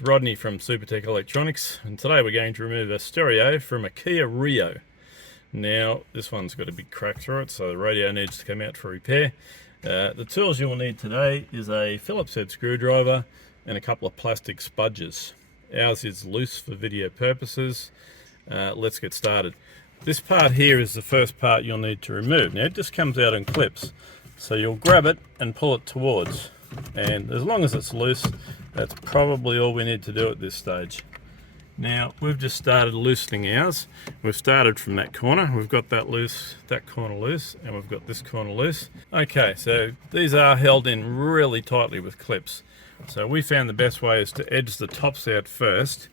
It's Rodney from Supertech Electronics, and today we're going to remove a stereo from a Kia Rio. Now, this one's got a big crack through it, so the radio needs to come out for repair. The tools you'll need today is a Phillips head screwdriver and a couple of plastic spudges. Ours is loose for video purposes. Let's get started. This part here is the first part you'll need to remove. Now, it just comes out in clips, so you'll grab it and pull it towards. And as long as it's loose, that's probably all we need to do at this stage. Now, we've just started loosening ours. We've started from that corner. We've got that loose, that corner loose, and we've got this corner loose. Okay, so these are held in really tightly with clips. So we found the best way is to edge the tops out first,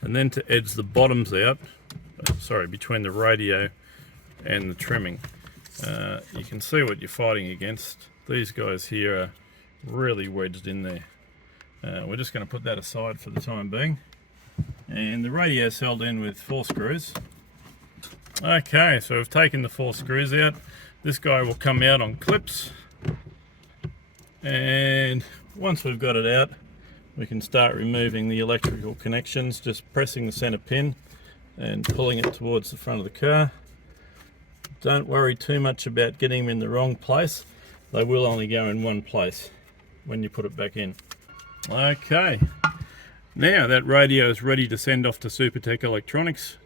and then to edge the bottoms out, between the radio and the trimming. You can see what you're fighting against. These guys here are really wedged in there. We're just going to put that aside for the time being. And the radio is held in with 4 screws. Okay, so we've taken the 4 screws out. This guy will come out on clips. And once we've got it out, we can start removing the electrical connections, just pressing the center pin and pulling it towards the front of the car. Don't worry too much about getting them in the wrong place. They will only go in one place when you put it back in. Okay, now that radio is ready to send off to Supertech Electronics